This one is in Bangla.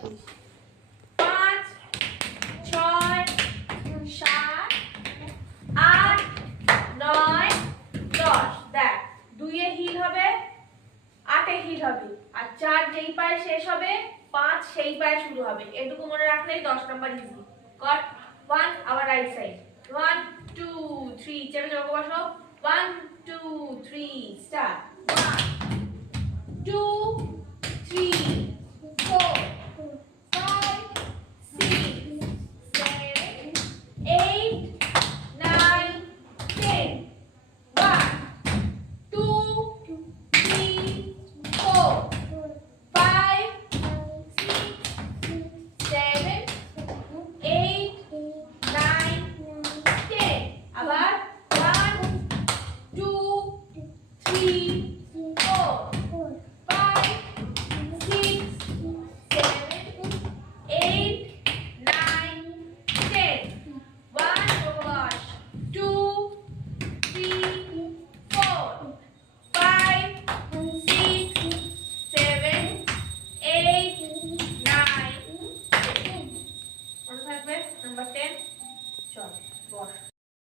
পারছিস। 5 6 7 8 9 10। দেখ 2 এ হিল হবে, 8 এ হিল হবে, আর 4 যেই পায়ে শেষ হবে 5 সেই পায়ে শুরু হবে। এটুকু মনে রাখলেই 10 নাম্বার ইজি। কর 1 আবার রাইট সাইড 1 2 3 চেপে যোগ বসো 1 2 3 স্টার্ট 1 2 3